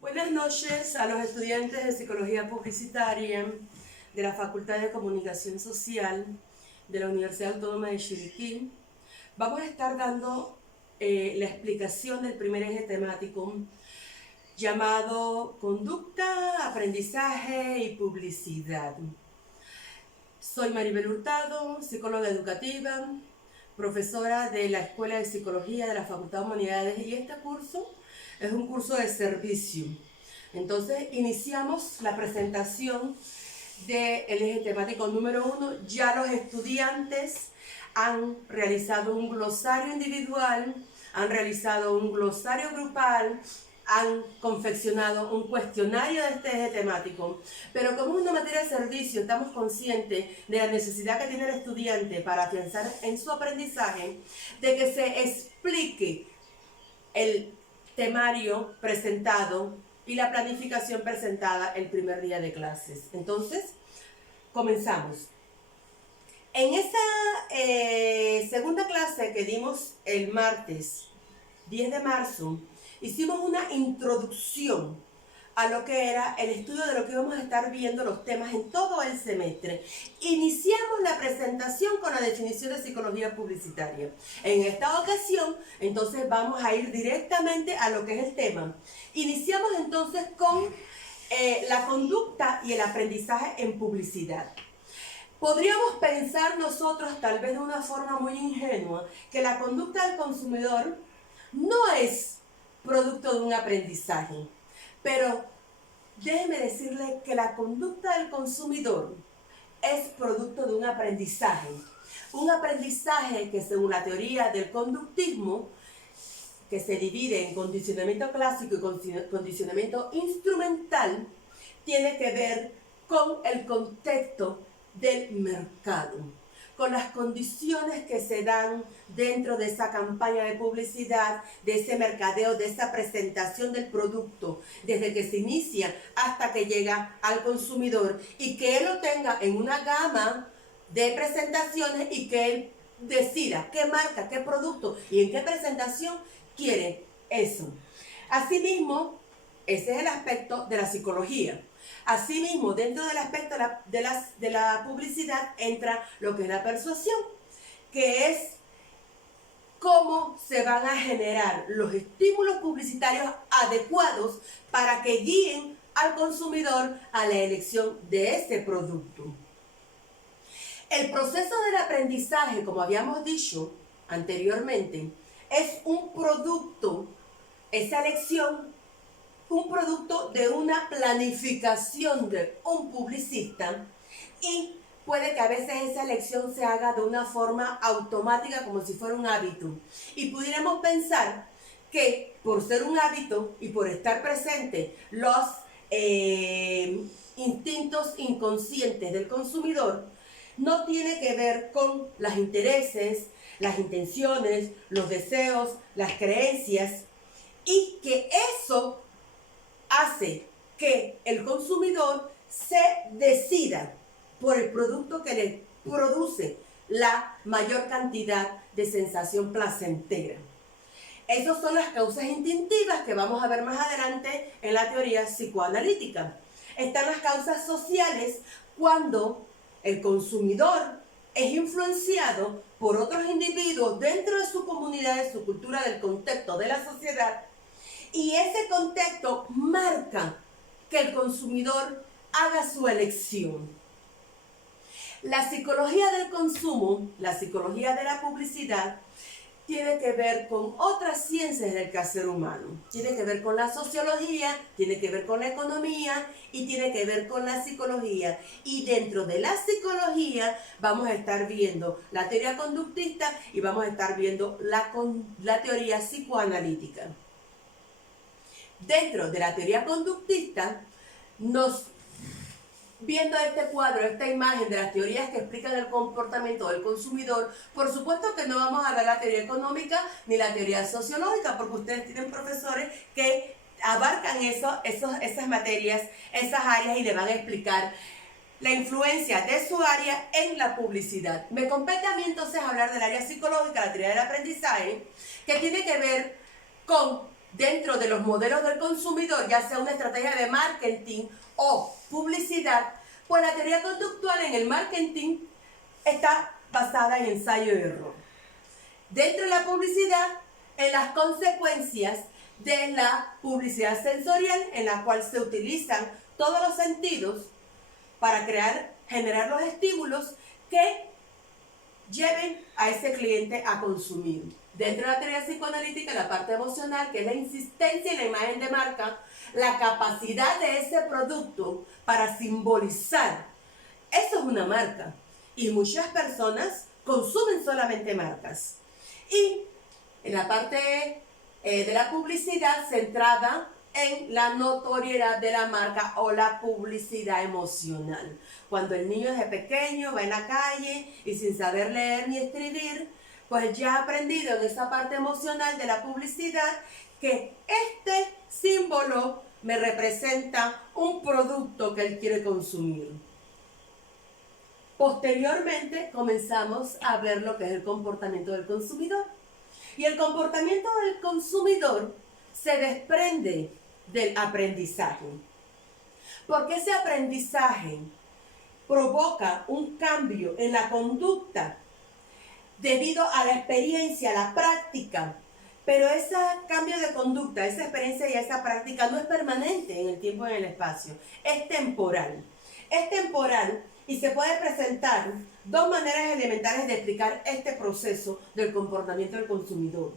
Buenas noches a los estudiantes de Psicología Publicitaria de la Facultad de Comunicación Social de la Universidad Autónoma de Chiriquí. Vamos a estar dando la explicación del primer eje temático llamado Conducta, Aprendizaje y Publicidad. Soy Maribel Hurtado, psicóloga educativa, profesora de la Escuela de Psicología de la Facultad de Humanidades, y este curso es un curso de servicio. Entonces iniciamos la presentación del eje temático número 1. Ya los estudiantes han realizado un glosario individual, han realizado un glosario grupal, han confeccionado un cuestionario de este eje temático, pero como es una materia de servicio, estamos conscientes de la necesidad que tiene el estudiante para afianzar en su aprendizaje, de que se explique el temario presentado y la planificación presentada el primer día de clases. Entonces, comenzamos. En esa segunda clase que dimos el martes 10 de marzo, hicimos una introducción a lo que era el estudio de lo que íbamos a estar viendo los temas en todo el semestre. Iniciamos la presentación con la definición de psicología publicitaria. En esta ocasión, entonces, vamos a ir directamente a lo que es el tema. Iniciamos entonces con la conducta y el aprendizaje en publicidad. Podríamos pensar nosotros, tal vez de una forma muy ingenua, que la conducta del consumidor no es producto de un aprendizaje. Pero déjeme decirle que la conducta del consumidor es producto de un aprendizaje que, según la teoría del conductismo, que se divide en condicionamiento clásico y condicionamiento instrumental, tiene que ver con el contexto del mercado, con las condiciones que se dan dentro de esa campaña de publicidad, de ese mercadeo, de esa presentación del producto, desde que se inicia hasta que llega al consumidor, y que él lo tenga en una gama de presentaciones y que él decida qué marca, qué producto y en qué presentación quiere eso. Asimismo, ese es el aspecto de la psicología. Asimismo, dentro del aspecto de la publicidad entra lo que es la persuasión, que es cómo se van a generar los estímulos publicitarios adecuados para que guíen al consumidor a la elección de ese producto. El proceso del aprendizaje, como habíamos dicho anteriormente, es un producto, esa elección, un producto de una planificación de un publicista, y puede que a veces esa elección se haga de una forma automática, como si fuera un hábito. Y pudiéramos pensar que por ser un hábito y por estar presente los instintos inconscientes del consumidor, no tiene que ver con los intereses, las intenciones, los deseos, las creencias, y que eso hace que el consumidor se decida por el producto que le produce la mayor cantidad de sensación placentera. Esas son las causas instintivas que vamos a ver más adelante en la teoría psicoanalítica. Están las causas sociales, cuando el consumidor es influenciado por otros individuos dentro de su comunidad, de su cultura, del contexto de la sociedad, y ese contexto marca que el consumidor haga su elección. La psicología del consumo, la psicología de la publicidad, tiene que ver con otras ciencias del quehacer humano. Tiene que ver con la sociología, tiene que ver con la economía y tiene que ver con la psicología. Y dentro de la psicología vamos a estar viendo la teoría conductista y vamos a estar viendo la teoría psicoanalítica. Dentro de la teoría conductista, viendo este cuadro, esta imagen de las teorías que explican el comportamiento del consumidor, por supuesto que no vamos a ver la teoría económica ni la teoría sociológica, porque ustedes tienen profesores que abarcan esas materias, esas áreas, y le van a explicar la influencia de su área en la publicidad. Me compete a mí entonces hablar del área psicológica, la teoría del aprendizaje, que tiene que ver con dentro de los modelos del consumidor, ya sea una estrategia de marketing o publicidad, pues la teoría conductual en el marketing está basada en ensayo y error. Dentro de la publicidad, en las consecuencias de la publicidad sensorial, en la cual se utilizan todos los sentidos para generar los estímulos que lleven a ese cliente a consumir. Dentro de la teoría psicoanalítica, la parte emocional, que es la insistencia en la imagen de marca, la capacidad de ese producto para simbolizar, eso es una marca. Y muchas personas consumen solamente marcas. Y en la parte de la publicidad centrada en la notoriedad de la marca o la publicidad emocional. Cuando el niño desde pequeño va en la calle y sin saber leer ni escribir, pues ya ha aprendido en esa parte emocional de la publicidad que este símbolo me representa un producto que él quiere consumir. Posteriormente comenzamos a ver lo que es el comportamiento del consumidor. Y el comportamiento del consumidor se desprende del aprendizaje. Porque ese aprendizaje provoca un cambio en la conducta debido a la experiencia, a la práctica. Pero ese cambio de conducta, esa experiencia y esa práctica no es permanente en el tiempo y en el espacio. Es temporal. Es temporal y se puede presentar dos maneras elementales de explicar este proceso del comportamiento del consumidor.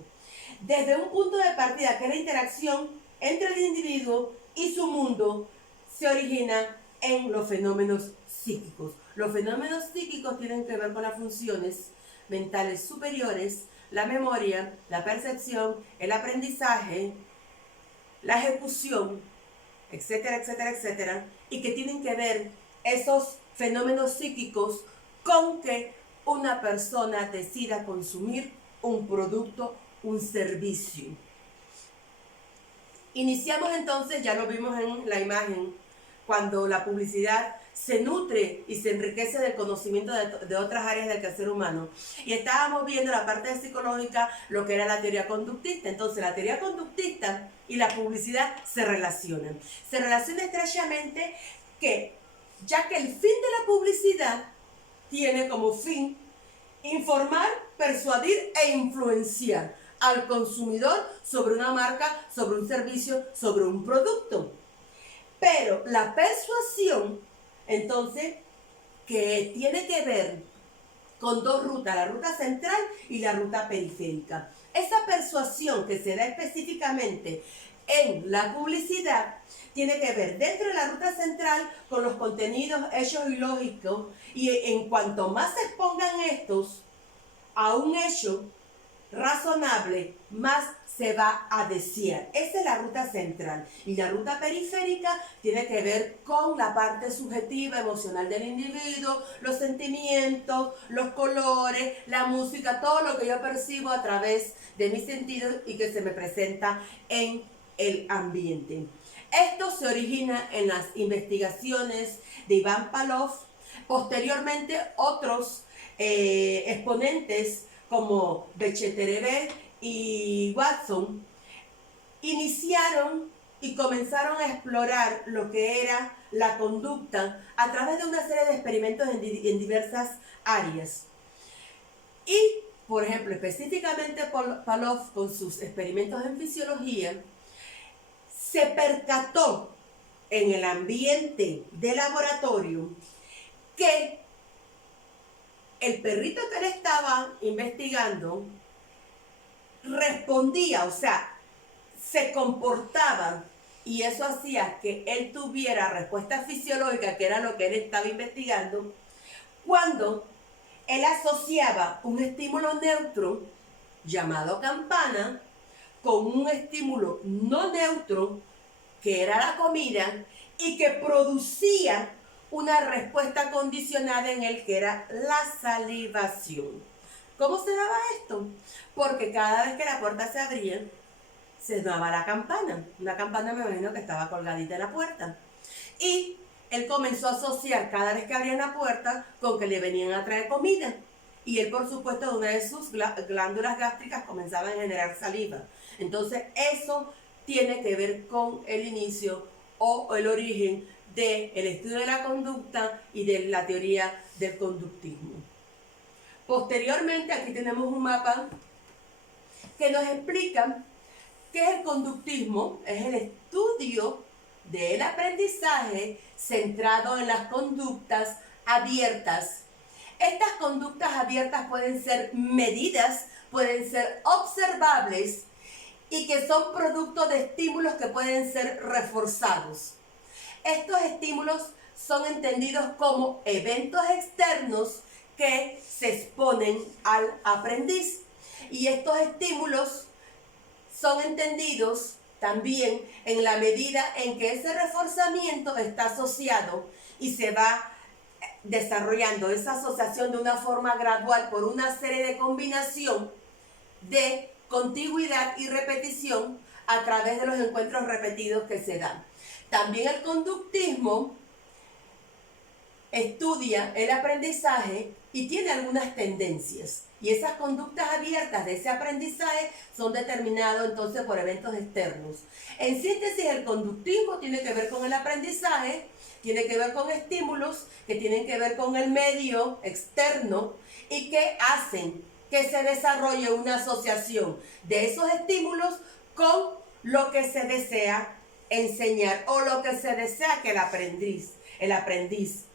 Desde un punto de partida, que es la interacción entre el individuo y su mundo, se origina en los fenómenos psíquicos. Los fenómenos psíquicos tienen que ver con las funciones mentales superiores, la memoria, la percepción, el aprendizaje, la ejecución, etcétera, etcétera, etcétera, y que tienen que ver esos fenómenos psíquicos con que una persona decida consumir un producto, un servicio. Iniciamos entonces, ya lo vimos en la imagen, cuando la publicidad se nutre y se enriquece del conocimiento de otras áreas del quehacer humano. Y estábamos viendo la parte psicológica, lo que era la teoría conductista. Entonces la teoría conductista y la publicidad se relacionan. Se relacionan estrechamente ya que el fin de la publicidad tiene como fin informar, persuadir e influenciar al consumidor sobre una marca, sobre un servicio, sobre un producto. Pero la persuasión, entonces, que tiene que ver con dos rutas, la ruta central y la ruta periférica. Esa persuasión que se da específicamente en la publicidad tiene que ver dentro de la ruta central con los contenidos, hechos y lógicos, y en cuanto más se expongan estos a un hecho razonable, más se va a desear. Esa es la ruta central. Y la ruta periférica tiene que ver con la parte subjetiva, emocional del individuo, los sentimientos, los colores, la música, todo lo que yo percibo a través de mis sentidos y que se me presenta en el ambiente. Esto se origina en las investigaciones de Ivan Pavlov. Posteriormente, otros exponentes como Bechterev y Watson iniciaron y comenzaron a explorar lo que era la conducta a través de una serie de experimentos en diversas áreas. Y, por ejemplo, específicamente Pavlov, con sus experimentos en fisiología, se percató en el ambiente de laboratorio que el perrito que él estaba investigando respondía, o sea, se comportaba, y eso hacía que él tuviera respuesta fisiológica, que era lo que él estaba investigando, cuando él asociaba un estímulo neutro llamado campana con un estímulo no neutro, que era la comida, y que producía una respuesta condicionada en él, que era la salivación. ¿Cómo se daba esto? Porque cada vez que la puerta se abría, se daba la campana. Una campana, me imagino, que estaba colgadita en la puerta. Y él comenzó a asociar cada vez que abrían la puerta con que le venían a traer comida. Y él, por supuesto, de una de sus glándulas gástricas comenzaba a generar saliva. Entonces, eso tiene que ver con el inicio o el origen del estudio de la conducta y de la teoría del conductismo. Posteriormente, aquí tenemos un mapa que nos explica qué es el conductismo. Es el estudio del aprendizaje centrado en las conductas abiertas. Estas conductas abiertas pueden ser medidas, pueden ser observables y que son producto de estímulos que pueden ser reforzados. Estos estímulos son entendidos como eventos externos que se exponen al aprendiz. Y estos estímulos son entendidos también en la medida en que ese reforzamiento está asociado y se va desarrollando esa asociación de una forma gradual por una serie de combinación de contigüidad y repetición a través de los encuentros repetidos que se dan. También el conductismo estudia el aprendizaje y tiene algunas tendencias. Y esas conductas abiertas de ese aprendizaje son determinadas entonces por eventos externos. En síntesis, el conductismo tiene que ver con el aprendizaje, tiene que ver con estímulos que tienen que ver con el medio externo y que hacen que se desarrolle una asociación de esos estímulos con lo que se desea enseñar o lo que se desea que el aprendiz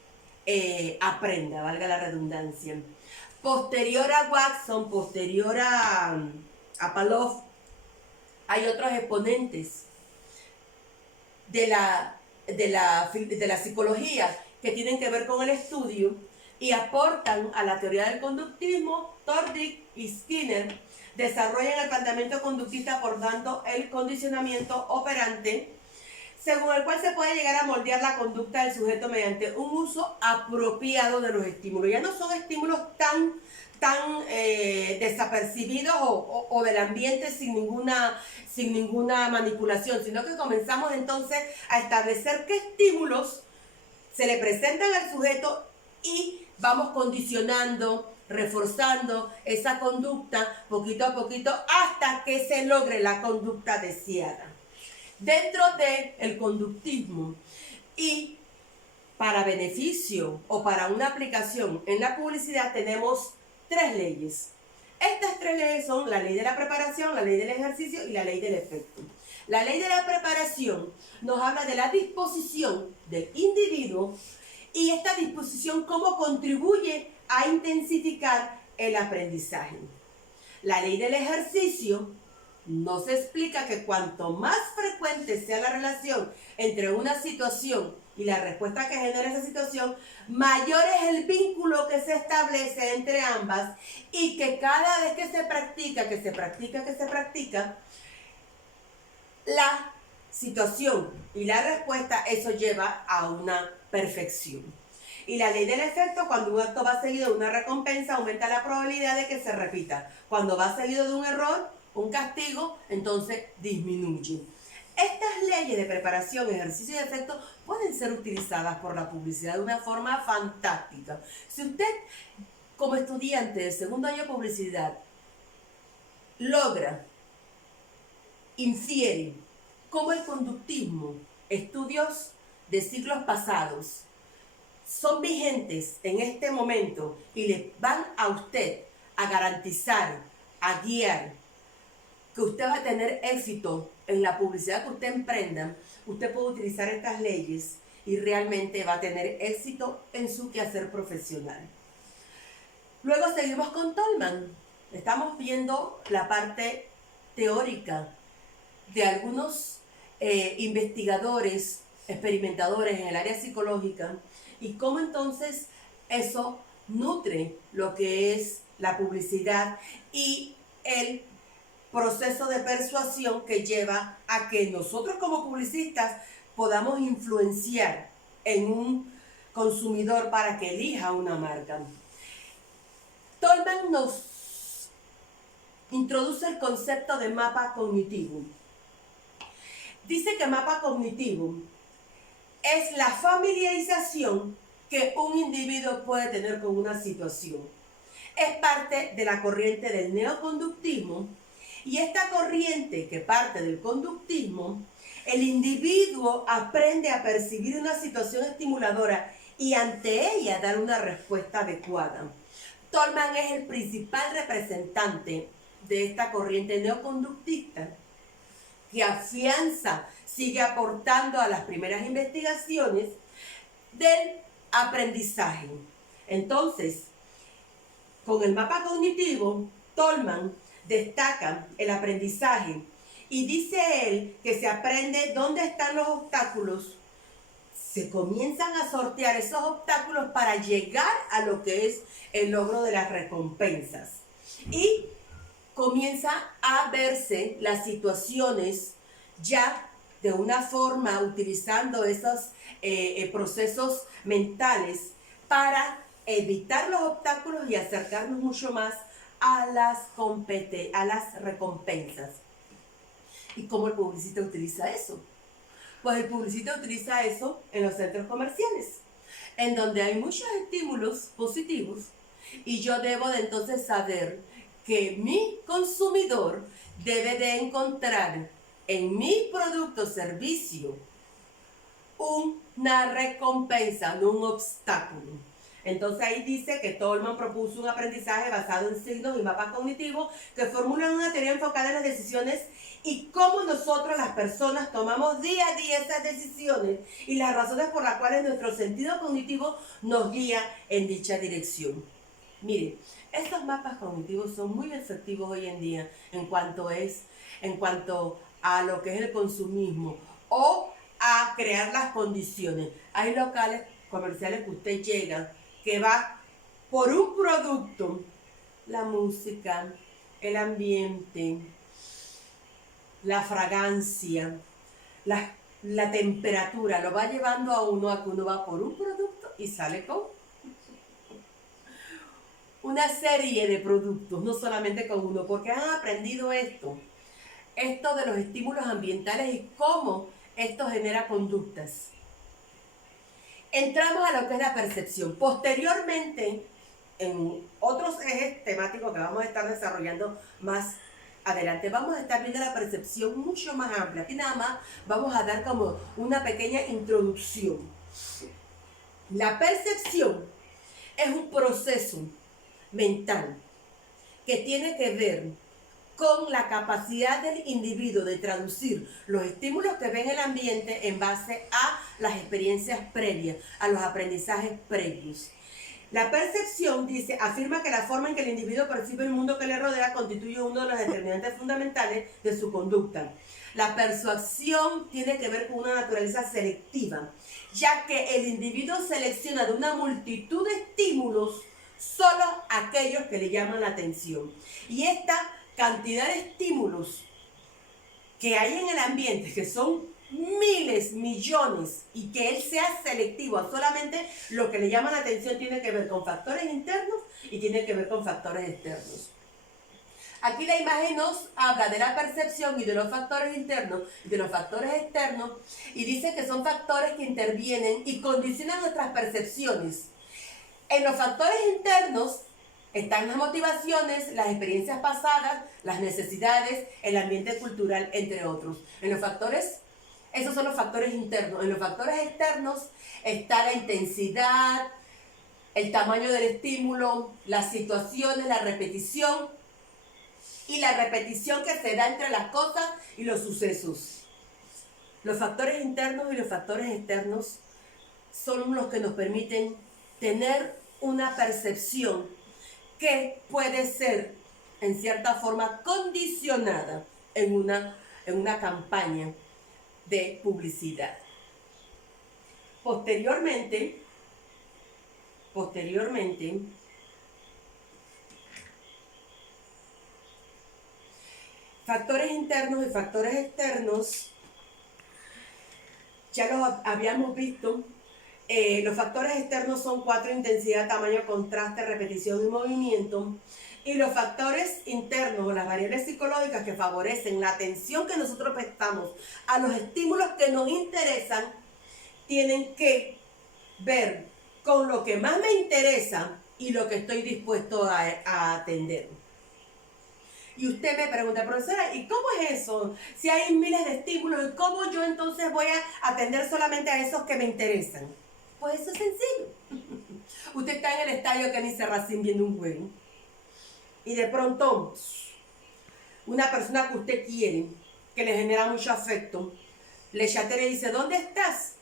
aprenda, valga la redundancia. Posterior a Watson, posterior a Pavlov, hay otros exponentes de la psicología que tienen que ver con el estudio y aportan a la teoría del conductismo. Tordich y Skinner desarrollan el planteamiento conductista abordando el condicionamiento operante, según el cual se puede llegar a moldear la conducta del sujeto mediante un uso apropiado de los estímulos. Ya no son estímulos tan desapercibidos o del ambiente sin ninguna manipulación, sino que comenzamos entonces a establecer qué estímulos se le presentan al sujeto y vamos condicionando, reforzando esa conducta poquito a poquito hasta que se logre la conducta deseada. Dentro del conductismo y para beneficio o para una aplicación en la publicidad tenemos 3 leyes. Estas 3 leyes son la ley de la preparación, la ley del ejercicio y la ley del efecto. La ley de la preparación nos habla de la disposición del individuo y esta disposición cómo contribuye a intensificar el aprendizaje. La ley del ejercicio nos explica que cuanto más frecuente sea la relación entre una situación y la respuesta que genera esa situación, mayor es el vínculo que se establece entre ambas y que cada vez que se practica, la situación y la respuesta, eso lleva a una perfección. Y la ley del efecto, cuando un acto va seguido de una recompensa, aumenta la probabilidad de que se repita. Cuando va seguido de un error, un castigo, entonces disminuye. Estas leyes de preparación, ejercicio y efecto pueden ser utilizadas por la publicidad de una forma fantástica. Si usted, como estudiante del segundo año de publicidad, infiere cómo el conductismo, estudios de siglos pasados, son vigentes en este momento y le van a usted a garantizar, a guiar, que usted va a tener éxito en la publicidad que usted emprenda, usted puede utilizar estas leyes y realmente va a tener éxito en su quehacer profesional. Luego seguimos con Tolman. Estamos viendo la parte teórica de algunos investigadores, experimentadores en el área psicológica y cómo entonces eso nutre lo que es la publicidad y el proceso de persuasión que lleva a que nosotros como publicistas podamos influenciar en un consumidor para que elija una marca. Tolman nos introduce el concepto de mapa cognitivo. Dice que mapa cognitivo es la familiarización que un individuo puede tener con una situación. Es parte de la corriente del neoconductismo Y esta corriente que parte del conductismo, el individuo aprende a percibir una situación estimuladora y ante ella dar una respuesta adecuada. Tolman es el principal representante de esta corriente neoconductista que afianza, sigue aportando a las primeras investigaciones del aprendizaje. Entonces, con el mapa cognitivo, Tolman destaca el aprendizaje y dice él que se aprende dónde están los obstáculos, se comienzan a sortear esos obstáculos para llegar a lo que es el logro de las recompensas. Y comienza a verse las situaciones ya de una forma utilizando esos procesos mentales para evitar los obstáculos y acercarnos mucho más a las recompensas. ¿Y cómo el publicista utiliza eso? Pues el publicista utiliza eso en los centros comerciales, en donde hay muchos estímulos positivos y yo debo de entonces saber que mi consumidor debe de encontrar en mi producto o servicio una recompensa, no un obstáculo. Entonces ahí dice que Tolman propuso un aprendizaje basado en signos y mapas cognitivos que formulan una teoría enfocada en las decisiones y cómo nosotros las personas tomamos día a día esas decisiones y las razones por las cuales nuestro sentido cognitivo nos guía en dicha dirección. Miren, estos mapas cognitivos son muy efectivos hoy en día en cuanto a lo que es el consumismo o a crear las condiciones. Hay locales comerciales que usted llega, que va por un producto, la música, el ambiente, la fragancia, la temperatura, lo va llevando a uno a que uno va por un producto y sale con una serie de productos, no solamente con uno, porque han aprendido esto de los estímulos ambientales y cómo esto genera conductas. Entramos a lo que es la percepción. Posteriormente, en otros ejes temáticos que vamos a estar desarrollando más adelante, vamos a estar viendo la percepción mucho más amplia. Aquí nada más vamos a dar como una pequeña introducción. La percepción es un proceso mental que tiene que ver con la capacidad del individuo de traducir los estímulos que ve en el ambiente en base a las experiencias previas, a los aprendizajes previos. La percepción, dice, afirma que la forma en que el individuo percibe el mundo que le rodea constituye uno de los determinantes fundamentales de su conducta. La persuasión tiene que ver con una naturaleza selectiva, ya que el individuo selecciona de una multitud de estímulos solo aquellos que le llaman la atención. Y esta cantidad de estímulos que hay en el ambiente, que son miles, millones, y que él sea selectivo a solamente lo que le llama la atención, tiene que ver con factores internos y tiene que ver con factores externos. Aquí la imagen nos habla de la percepción y de los factores internos y de los factores externos, y dice que son factores que intervienen y condicionan nuestras percepciones. En los factores internos están las motivaciones, las experiencias pasadas, las necesidades, el ambiente cultural, entre otros. Esos son los factores internos. En los factores externos está la intensidad, el tamaño del estímulo, las situaciones, la repetición y la repetición que se da entre las cosas y los sucesos. Los factores internos y los factores externos son los que nos permiten tener una percepción que puede ser en cierta forma condicionada en una campaña de publicidad. Posteriormente, factores internos y factores externos, ya los habíamos visto. Los factores externos son 4: intensidad, tamaño, contraste, repetición y movimiento. Y los factores internos, o las variables psicológicas que favorecen la atención que nosotros prestamos a los estímulos que nos interesan, tienen que ver con lo que más me interesa y lo que estoy dispuesto a atender. Y usted me pregunta, profesora, ¿y cómo es eso? Si hay miles de estímulos, ¿y cómo yo entonces voy a atender solamente a esos que me interesan? Pues eso es sencillo. Usted está en el estadio Kenny Serracín viendo un juego. Y de pronto, una persona que usted quiere, que le genera mucho afecto, le chatea y le dice, ¿dónde estás?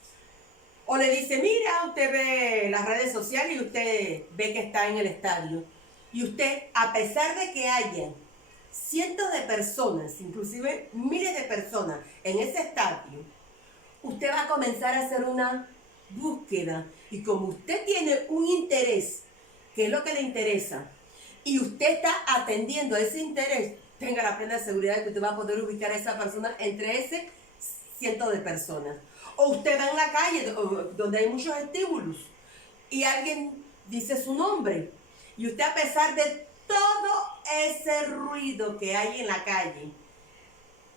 O le dice, mira, usted ve las redes sociales y usted ve que está en el estadio. Y usted, a pesar de que haya cientos de personas, inclusive miles de personas en ese estadio, usted va a comenzar a hacer una búsqueda. Y como usted tiene un interés, que es lo que le interesa, y usted está atendiendo a ese interés, tenga la plena seguridad de que usted va a poder ubicar a esa persona entre ese cientos de personas. O usted va en la calle donde hay muchos estímulos y alguien dice su nombre y usted, a pesar de todo ese ruido que hay en la calle,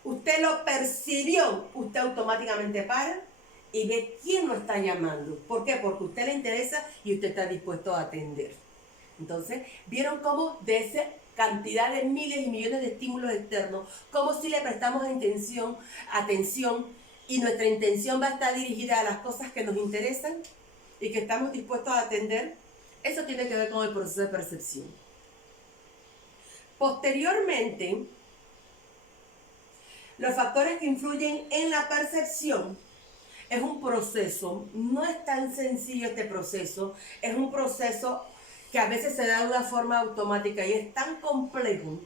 usted lo percibió, usted automáticamente para y ve quién lo está llamando. ¿Por qué? Porque a usted le interesa y usted está dispuesto a atender. Entonces, ¿vieron cómo de esa cantidad de miles y millones de estímulos externos, cómo si le prestamos atención y nuestra intención va a estar dirigida a las cosas que nos interesan y que estamos dispuestos a atender? Eso tiene que ver con el proceso de percepción. Posteriormente, los factores que influyen en la percepción es un proceso, no es tan sencillo este proceso, es un proceso que a veces se da de una forma automática y es tan complejo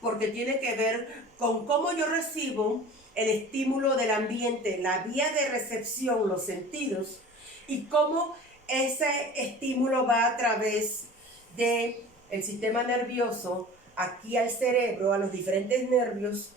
porque tiene que ver con cómo yo recibo el estímulo del ambiente, la vía de recepción, los sentidos, y cómo ese estímulo va a través del sistema nervioso aquí al cerebro, a los diferentes nervios,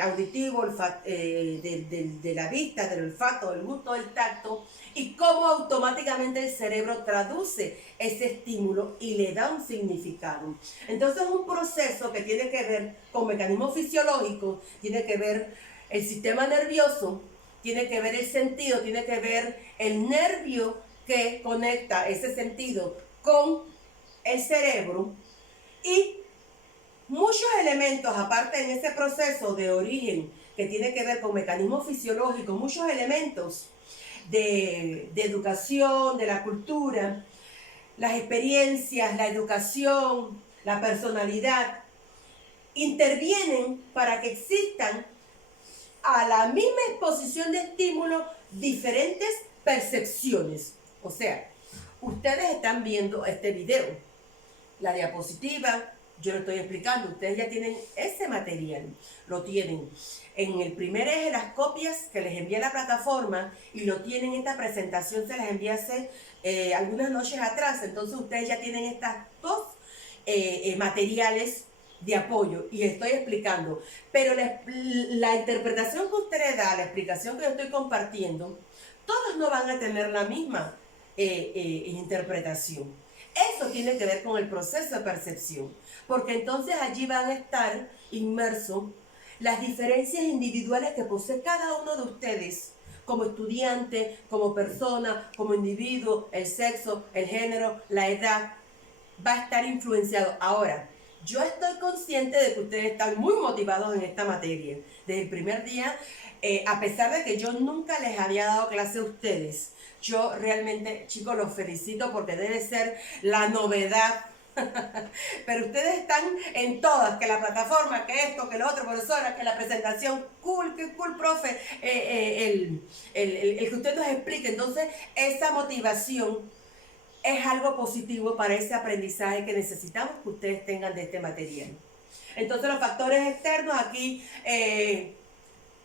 auditivo, de la vista, del olfato, del gusto, del tacto, y cómo automáticamente el cerebro traduce ese estímulo y le da un significado. Entonces es un proceso que tiene que ver con mecanismos fisiológicos, tiene que ver el sistema nervioso, tiene que ver el sentido, tiene que ver el nervio que conecta ese sentido con el cerebro, y muchos elementos, aparte en ese proceso de origen que tiene que ver con mecanismos fisiológicos, muchos elementos de educación, de la cultura, las experiencias, la educación, la personalidad, intervienen para que existan a la misma exposición de estímulos diferentes percepciones. O sea, ustedes están viendo este video, la diapositiva, yo lo estoy explicando, ustedes ya tienen ese material, lo tienen en el primer eje, las copias que les envía la plataforma, y lo tienen, esta presentación se las envía hace algunas noches atrás. Entonces ustedes ya tienen estas dos materiales de apoyo y estoy explicando, pero la interpretación que usted le da, la explicación que yo estoy compartiendo, todos no van a tener la misma interpretación. Eso tiene que ver con el proceso de percepción, porque entonces allí van a estar inmersos las diferencias individuales que posee cada uno de ustedes, como estudiante, como persona, como individuo, el sexo, el género, la edad, va a estar influenciado. Ahora, yo estoy consciente de que ustedes están muy motivados en esta materia. Desde el primer día, a pesar de que yo nunca les había dado clase a ustedes, yo realmente, chicos, los felicito porque debe ser la novedad. Pero ustedes están en todas, que la plataforma, que esto, que lo otro, profesora, que la presentación, cool, que cool, profe, el que usted nos explique. Entonces, esa motivación es algo positivo para ese aprendizaje que necesitamos que ustedes tengan de este material. Entonces, los factores externos aquí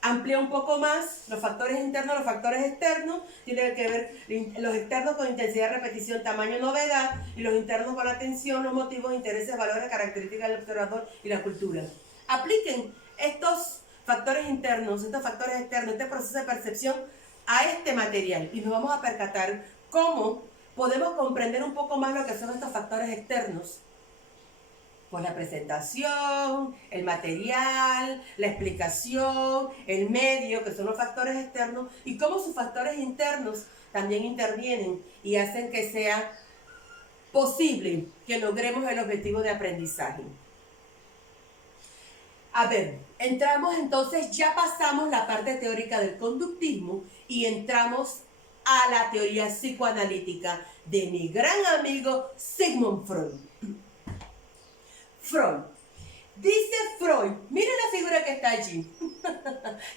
amplía un poco más, los factores internos, los factores externos, tienen que ver los externos con intensidad, repetición, tamaño, novedad, y los internos con la atención, los motivos, intereses, valores, características del observador y la cultura. Apliquen estos factores internos, estos factores externos, este proceso de percepción a este material y nos vamos a percatar cómo podemos comprender un poco más lo que son estos factores externos. Pues la presentación, el material, la explicación, el medio, que son los factores externos, y cómo sus factores internos también intervienen y hacen que sea posible que logremos el objetivo de aprendizaje. A ver, entramos entonces, ya pasamos la parte teórica del conductismo y entramos a la teoría psicoanalítica de mi gran amigo Sigmund Freud. Freud. Dice Freud, miren la figura que está allí.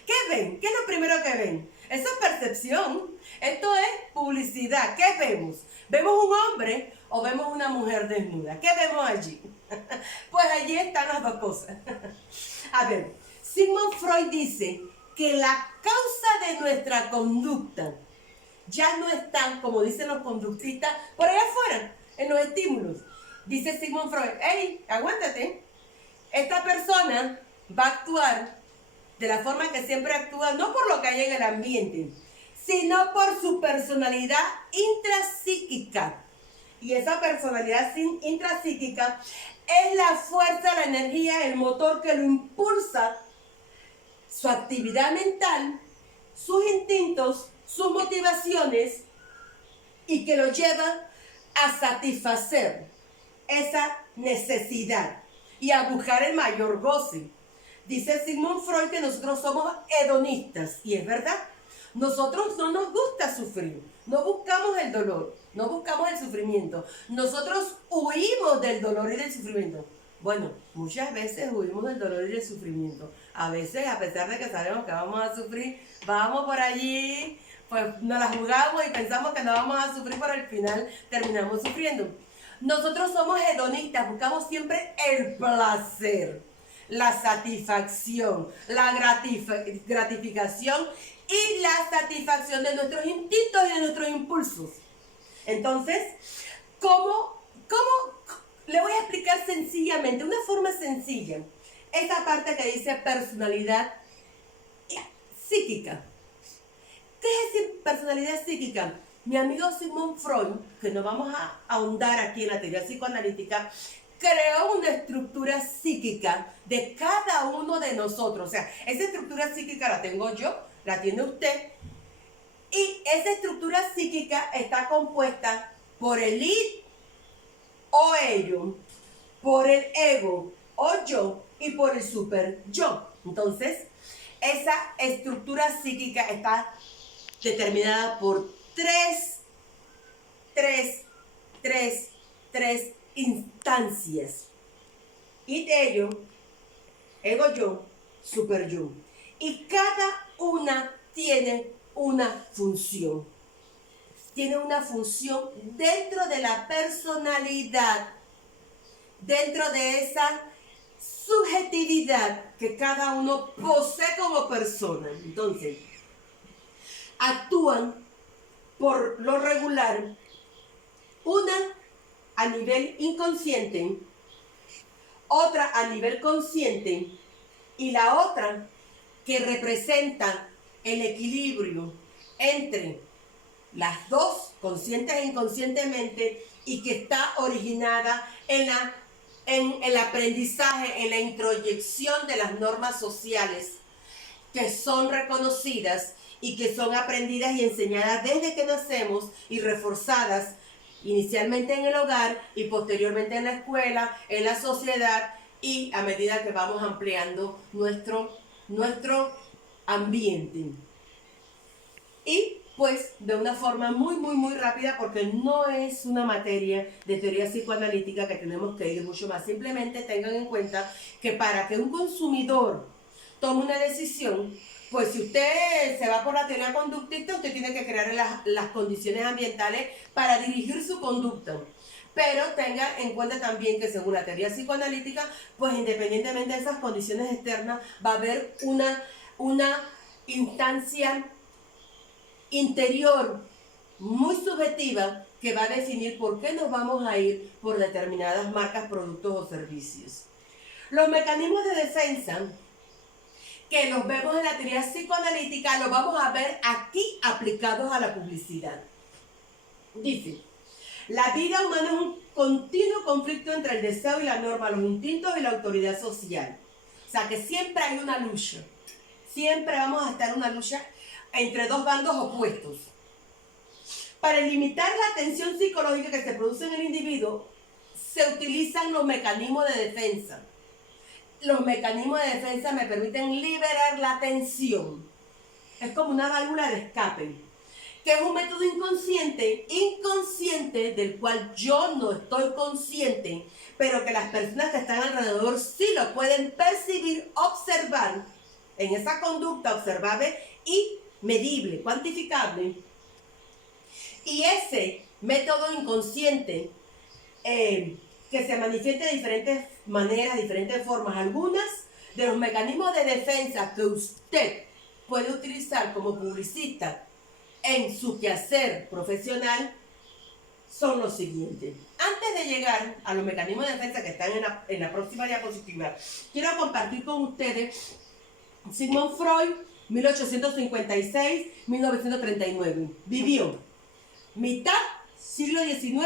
¿Qué ven? ¿Qué es lo primero que ven? Eso es percepción. Esto es publicidad. ¿Qué vemos? ¿Vemos un hombre o vemos una mujer desnuda? ¿Qué vemos allí? Pues allí están las dos cosas. A ver, Sigmund Freud dice que la causa de nuestra conducta ya no están, como dicen los conductistas, por allá afuera, en los estímulos. Dice Sigmund Freud, hey, aguántate. Esta persona va a actuar de la forma que siempre actúa, no por lo que hay en el ambiente, sino por su personalidad intrapsíquica. Y esa personalidad intrapsíquica es la fuerza, la energía, el motor que lo impulsa, su actividad mental, sus instintos, sus motivaciones, y que lo lleva a satisfacer esa necesidad y a buscar el mayor goce. Dice Sigmund Freud que nosotros somos hedonistas, y es verdad. Nosotros no nos gusta sufrir, no buscamos el dolor, no buscamos el sufrimiento. Nosotros huimos del dolor y del sufrimiento. Bueno, muchas veces huimos del dolor y del sufrimiento. A veces, a pesar de que sabemos que vamos a sufrir, vamos por allí, pues nos la jugamos y pensamos que no vamos a sufrir, pero al final terminamos sufriendo. Nosotros somos hedonistas, buscamos siempre el placer, la satisfacción, la gratificación y la satisfacción de nuestros instintos y de nuestros impulsos. Entonces, ¿cómo le voy a explicar sencillamente, una forma sencilla, esa parte que dice personalidad psíquica? ¿Qué es decir personalidad psíquica? Mi amigo Sigmund Freud, que no vamos a ahondar aquí en la teoría psicoanalítica, creó una estructura psíquica de cada uno de nosotros. O sea, esa estructura psíquica la tengo yo, la tiene usted, y esa estructura psíquica está compuesta por el id o ello, por el ego o yo y por el super yo. Entonces, esa estructura psíquica está determinada por tres instancias. Id, ello, ego yo, super yo. Y cada una tiene una función. Tiene una función dentro de la personalidad, dentro de esa subjetividad que cada uno posee como persona. Entonces, actúan por lo regular, una a nivel inconsciente, otra a nivel consciente y la otra que representa el equilibrio entre las dos, conscientes e inconscientemente, y que está originada en el aprendizaje, en la introyección de las normas sociales que son reconocidas y que son aprendidas y enseñadas desde que nacemos y reforzadas inicialmente en el hogar y posteriormente en la escuela, en la sociedad, y a medida que vamos ampliando nuestro ambiente. Y pues de una forma muy rápida, porque no es una materia de teoría psicoanalítica que tenemos que ir mucho más. Simplemente tengan en cuenta que para que un consumidor tome una decisión, pues si usted se va por la teoría conductista, usted tiene que crear las condiciones ambientales para dirigir su conducta. Pero tenga en cuenta también que según la teoría psicoanalítica, pues independientemente de esas condiciones externas, va a haber una instancia interior muy subjetiva que va a definir por qué nos vamos a ir por determinadas marcas, productos o servicios. Los mecanismos de defensa que los vemos en la teoría psicoanalítica, los vamos a ver aquí aplicados a la publicidad. Dice, la vida humana es un continuo conflicto entre el deseo y la norma, los instintos y la autoridad social. O sea que siempre hay una lucha. Siempre vamos a estar en una lucha entre dos bandos opuestos. Para limitar la tensión psicológica que se produce en el individuo, se utilizan los mecanismos de defensa. los mecanismos de defensa me permiten liberar la tensión. Es como una válvula de escape, que es un método inconsciente del cual yo no estoy consciente, pero que las personas que están alrededor sí lo pueden percibir, observar en esa conducta observable y medible, cuantificable. Y ese método inconsciente que se manifiesta de diferentes maneras, diferentes formas, algunas de los mecanismos de defensa que usted puede utilizar como publicista en su quehacer profesional son los siguientes. Antes de llegar a los mecanismos de defensa que están en la próxima diapositiva, quiero compartir con ustedes Sigmund Freud, 1856-1939. Vivió mitad siglo XIX,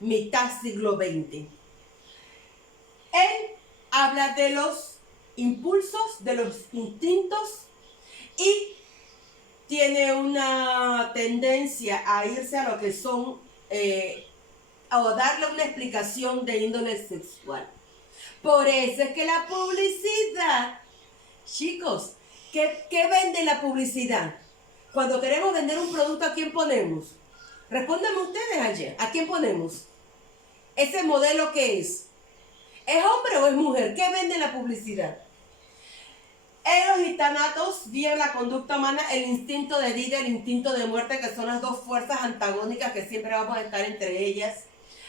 mitad siglo XX. Él habla de los impulsos, de los instintos, y tiene una tendencia a irse a lo que son, o darle una explicación de índole sexual. Por eso es que la publicidad, chicos, ¿qué vende la publicidad? Cuando queremos vender un producto, ¿a quién ponemos? Respóndanme ustedes ayer, ¿a quién ponemos? ¿Ese modelo qué es? ¿Es hombre o es mujer? ¿Qué vende la publicidad? En los gitanatos guían la conducta humana, el instinto de vida, el instinto de muerte, que son las dos fuerzas antagónicas que siempre vamos a estar entre ellas.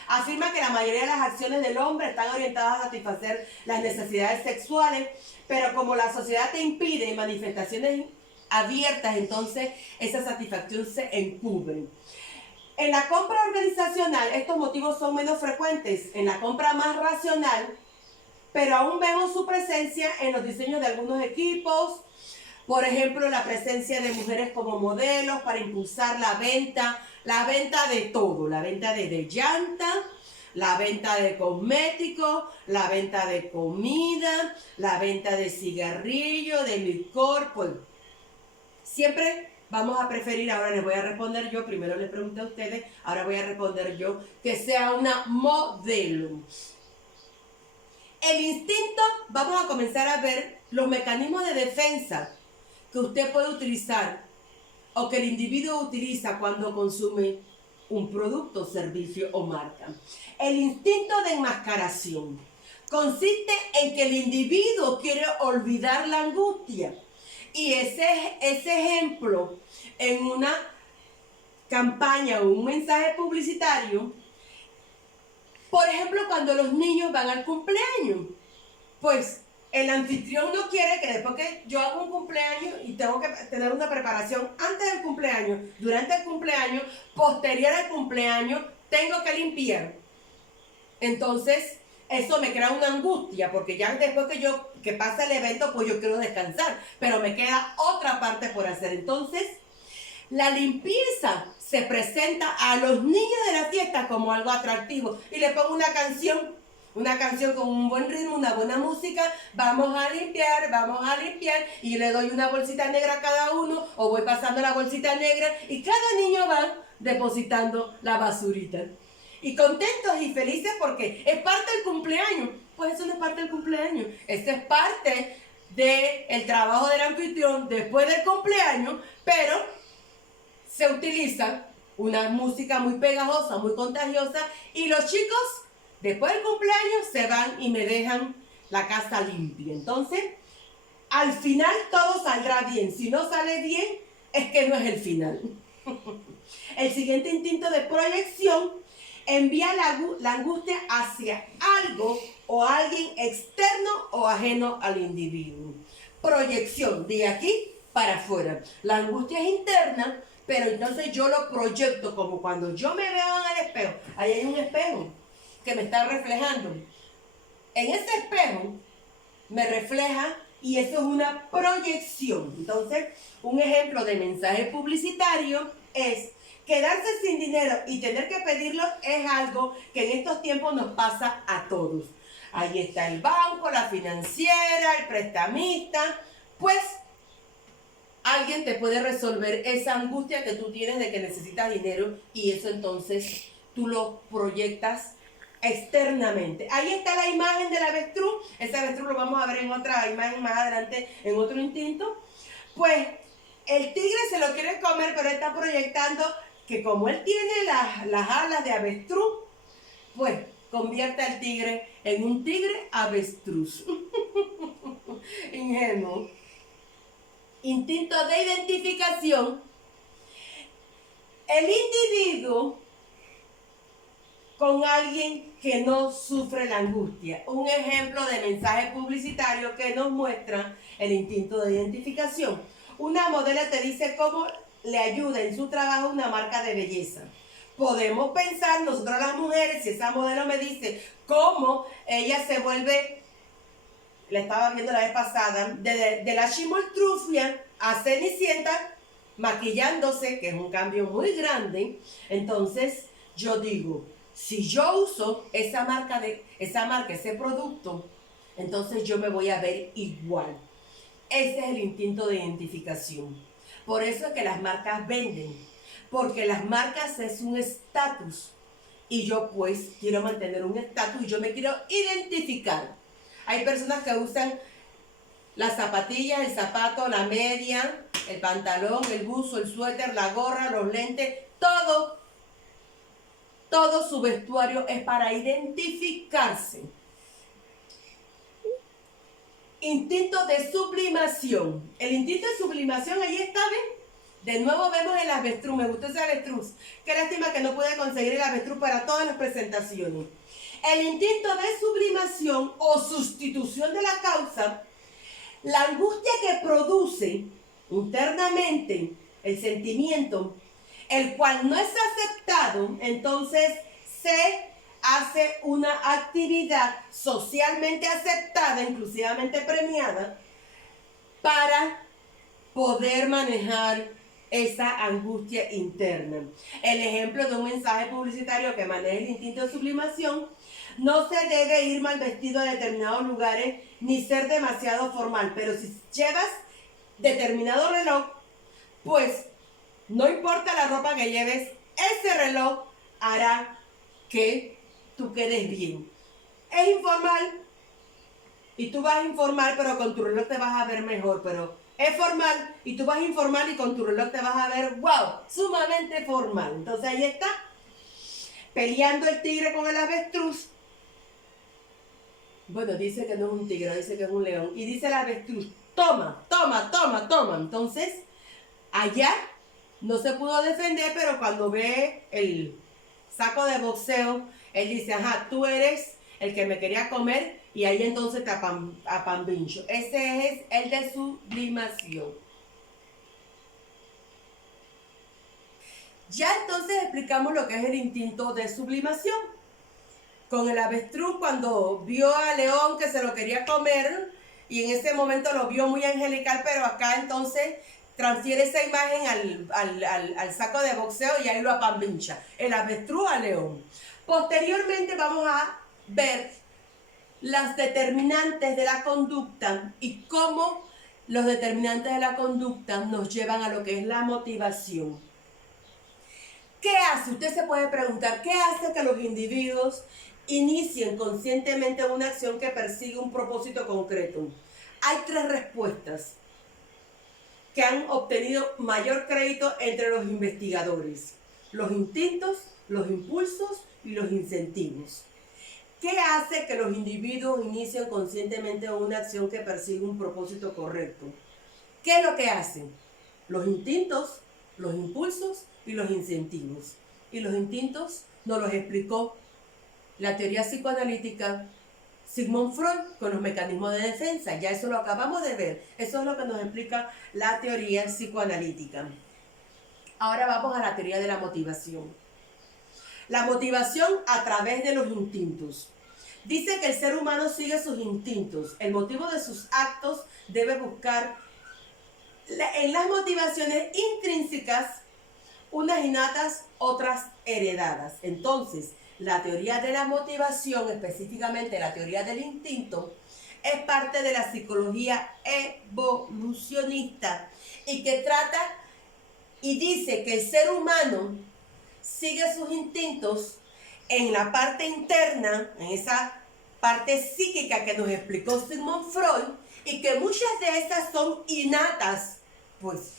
Afirma que la mayoría de las acciones del hombre están orientadas a satisfacer las necesidades sexuales, pero como la sociedad te impide manifestaciones abiertas, entonces esa satisfacción se encubre. En la compra organizacional, estos motivos son menos frecuentes. En la compra más racional, pero aún vemos su presencia en los diseños de algunos equipos. Por ejemplo, la presencia de mujeres como modelos para impulsar la venta de todo, la venta de llanta, la venta de cosméticos, la venta de comida, la venta de cigarrillo, de licor. Pues siempre vamos a preferir, ahora les voy a responder yo, primero les pregunté a ustedes, ahora voy a responder yo, que sea una modelo. El instinto, vamos a comenzar a ver los mecanismos de defensa que usted puede utilizar o que el individuo utiliza cuando consume un producto, servicio o marca. El instinto de enmascaración consiste en que el individuo quiere olvidar la angustia. Y ese ejemplo en una campaña o un mensaje publicitario, por ejemplo, cuando los niños van al cumpleaños, pues el anfitrión no quiere que después que yo hago un cumpleaños y tengo que tener una preparación antes del cumpleaños, durante el cumpleaños, posterior al cumpleaños, tengo que limpiar. Entonces, eso me crea una angustia, porque ya después que pasa el evento, pues yo quiero descansar, pero me queda otra parte por hacer. Entonces, la limpieza se presenta a los niños de la fiesta como algo atractivo. Y le pongo una canción con un buen ritmo, una buena música, vamos a limpiar, y le doy una bolsita negra a cada uno, o voy pasando la bolsita negra, y cada niño va depositando la basurita. Y contentos y felices porque es parte del cumpleaños. Pues eso no es parte del cumpleaños, eso es parte del trabajo del anfitrión después del cumpleaños, pero se utiliza una música muy pegajosa, muy contagiosa, y los chicos después del cumpleaños se van y me dejan la casa limpia. Entonces, al final todo saldrá bien. Si no sale bien, es que no es el final. El siguiente instinto de proyección envía la angustia hacia algo o alguien externo o ajeno al individuo. Proyección, de aquí para afuera. La angustia es interna, pero entonces yo lo proyecto, como cuando yo me veo en el espejo. Ahí hay un espejo que me está reflejando. En ese espejo me refleja, y eso es una proyección. Entonces, un ejemplo de mensaje publicitario es: quedarse sin dinero y tener que pedirlo es algo que en estos tiempos nos pasa a todos. Ahí está el banco, la financiera, el prestamista. Pues alguien te puede resolver esa angustia que tú tienes de que necesitas dinero, y eso entonces tú lo proyectas externamente. Ahí está la imagen del avestruz. Ese avestruz lo vamos a ver en otra imagen más adelante, en otro instinto. Pues el tigre se lo quiere comer, pero está proyectando que como él tiene las alas de avestruz, pues convierte al tigre en un tigre avestruz. Ingenuo. Instinto de identificación. El individuo con alguien que no sufre la angustia. Un ejemplo de mensaje publicitario que nos muestra el instinto de identificación. Una modelo te dice cómo le ayuda en su trabajo una marca de belleza. Podemos pensar nosotros las mujeres, si esa modelo me dice cómo ella se vuelve, la estaba viendo la vez pasada, de la chimoltrufia a Cenicienta, maquillándose, que es un cambio muy grande. Entonces yo digo, si yo uso esa marca, ese producto, entonces yo me voy a ver igual. Ese es el instinto de identificación. Por eso es que las marcas venden, porque las marcas es un estatus y yo pues quiero mantener un estatus y yo me quiero identificar. Hay personas que usan las zapatillas, el zapato, la media, el pantalón, el buzo, el suéter, la gorra, los lentes, todo su vestuario es para identificarse. Instinto de sublimación. El instinto de sublimación, ahí está, ¿ven? De nuevo vemos el avestruz. Me gustó ese avestruz. Qué lástima que no pude conseguir el avestruz para todas las presentaciones. El instinto de sublimación o sustitución de la causa, la angustia que produce internamente el sentimiento, el cual no es aceptado, entonces se hace una actividad socialmente aceptada, inclusivamente premiada, para poder manejar esa angustia interna. El ejemplo de un mensaje publicitario que maneja el instinto de sublimación: no se debe ir mal vestido a determinados lugares ni ser demasiado formal, pero si llevas determinado reloj, pues no importa la ropa que lleves, ese reloj hará que tú quedes bien. Es informal y tú vas a informar, pero con tu reloj te vas a ver mejor, pero es formal y tú vas a informar y con tu reloj te vas a ver, wow, sumamente formal. Entonces ahí está, peleando el tigre con el avestruz. Bueno, dice que no es un tigre, dice que es un león. Y dice el avestruz, toma, toma, toma, toma. Entonces, allá no se pudo defender, pero cuando ve el saco de boxeo, él dice, ajá, tú eres el que me quería comer, y ahí entonces te apambincho. Ese es el de sublimación. Ya entonces explicamos lo que es el instinto de sublimación. Con el avestruz, cuando vio al león que se lo quería comer, y en ese momento lo vio muy angelical, pero acá entonces transfiere esa imagen al saco de boxeo y ahí lo apambincha. El avestruz al león. Posteriormente vamos a ver las determinantes de la conducta y cómo los determinantes de la conducta nos llevan a lo que es la motivación. ¿Qué hace? Usted se puede preguntar, ¿qué hace que los individuos inicien conscientemente una acción que persigue un propósito concreto? Hay tres respuestas que han obtenido mayor crédito entre los investigadores: los instintos, los impulsos y los incentivos. ¿Qué hace que los individuos inicien conscientemente una acción que persigue un propósito correcto? ¿Qué es lo que hacen? Los instintos, los impulsos y los incentivos. Y los instintos nos los explicó la teoría psicoanalítica Sigmund Freud con los mecanismos de defensa. Ya eso lo acabamos de ver. Eso es lo que nos explica la teoría psicoanalítica. Ahora vamos a la teoría de la motivación. La motivación a través de los instintos. Dice que el ser humano sigue sus instintos. El motivo de sus actos debe buscar en las motivaciones intrínsecas, unas innatas, otras heredadas. Entonces, la teoría de la motivación, específicamente la teoría del instinto, es parte de la psicología evolucionista y que trata y dice que el ser humano sigue sus instintos en la parte interna, en esa parte psíquica que nos explicó Sigmund Freud, y que muchas de estas son innatas, pues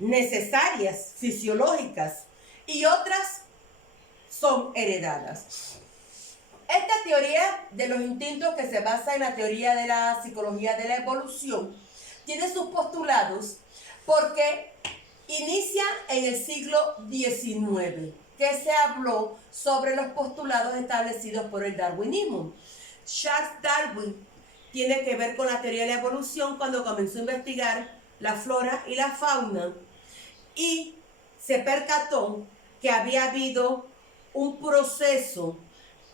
necesarias, fisiológicas, y otras son heredadas. Esta teoría de los instintos, que se basa en la teoría de la psicología de la evolución, tiene sus postulados porque inicia en el siglo XIX, que se habló sobre los postulados establecidos por el darwinismo. Charles Darwin tiene que ver con la teoría de la evolución cuando comenzó a investigar la flora y la fauna y se percató que había habido un proceso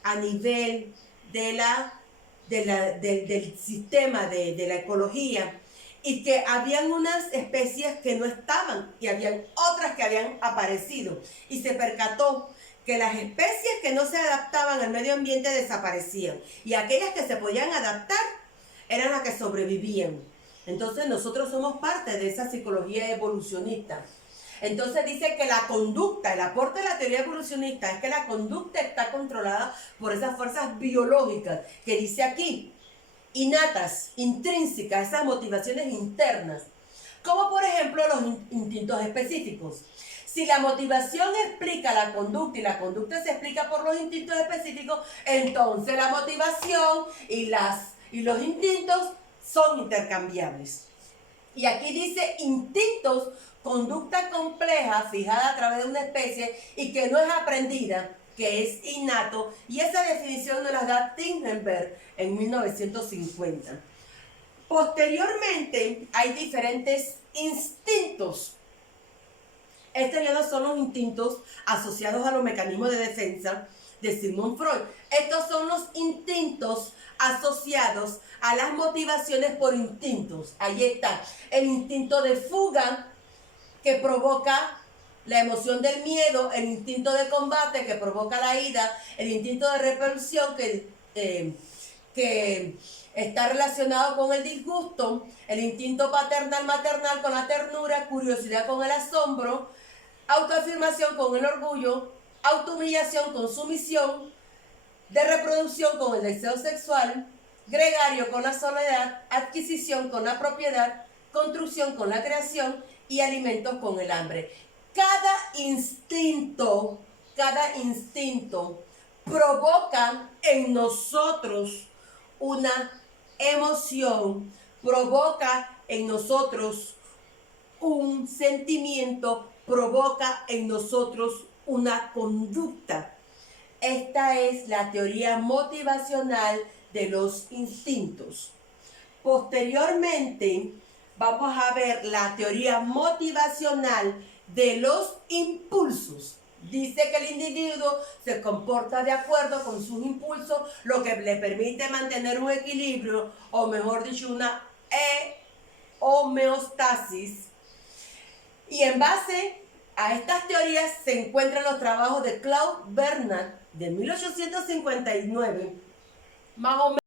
a nivel del sistema de la ecología, y que habían unas especies que no estaban y habían otras que habían aparecido, y se percató que las especies que no se adaptaban al medio ambiente desaparecían y aquellas que se podían adaptar eran las que sobrevivían. Entonces nosotros somos parte de esa psicología evolucionista. Entonces dice que la conducta, el aporte de la teoría evolucionista es que la conducta está controlada por esas fuerzas biológicas que dice aquí, innatas, intrínsecas, esas motivaciones internas, como por ejemplo los instintos específicos. Si la motivación explica la conducta y la conducta se explica por los instintos específicos, entonces la motivación y los instintos son intercambiables. Y aquí dice instintos, conducta compleja fijada a través de una especie y que no es aprendida, que es innato, y esa definición nos la da Tingenberg en 1950. Posteriormente hay diferentes instintos. Estos ya no son los instintos asociados a los mecanismos de defensa de Sigmund Freud. Estos son los instintos asociados a las motivaciones por instintos. Ahí está el instinto de fuga, que provoca la emoción del miedo, el instinto de combate, que provoca la ira, el instinto de repulsión, que está relacionado con el disgusto, el instinto paternal-maternal con la ternura, curiosidad con el asombro, autoafirmación con el orgullo, autohumillación con sumisión, de reproducción con el deseo sexual, gregario con la soledad, adquisición con la propiedad, construcción con la creación y alimentos con el hambre. Cada instinto provoca en nosotros una emoción, provoca en nosotros un sentimiento, provoca en nosotros una conducta. Esta es la teoría motivacional de los instintos. Posteriormente, vamos a ver la teoría motivacional de los impulsos. Dice que el individuo se comporta de acuerdo con sus impulsos, lo que le permite mantener un equilibrio, o mejor dicho, una homeostasis. Y en base a estas teorías se encuentran los trabajos de Claude Bernard de 1859, más o menos.